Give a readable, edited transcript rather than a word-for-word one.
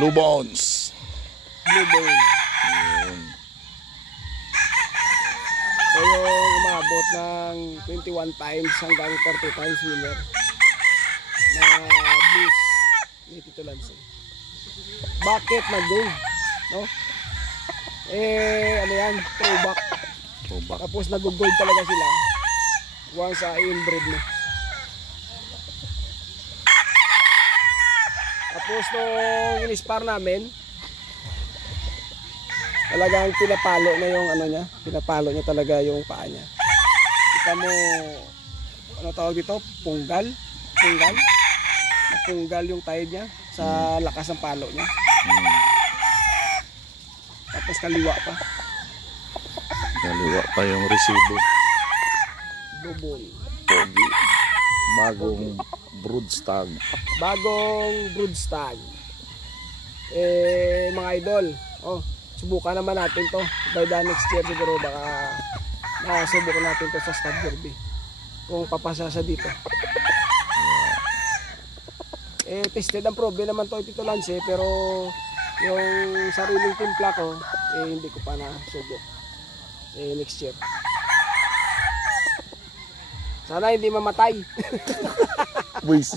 Blue Bones. Blue Bone. Yun. So yung umabot ng 21 times hanggang 30 times winner na blues ni Tito Lance. Bakit na gold? No? Ano yan? Throwback. Tapos nag-gold talaga sila once inbreed mo. Tapos nung in-spar namin, talagang pinapalo na yung ano niya, pinapalo niya talaga yung paa niya. Kita mo, ano tawag dito? Punggal? Punggal yung tayo niya sa lakas ng palo niya. Tapos kaliwa pa. Kaliwa pa yung resibo. Bubol. Pogi. Bagong broodstag. Mga idol, subukan naman natin to. By the next year siguro baka subukan natin to sa Stud Derby. Kung papasa sa dito. Tested ang probe naman to Tito Lance, pero yung sariling timpla ko, hindi ko pa nasubok. Next year. Sana hindi mamatay. Buwis.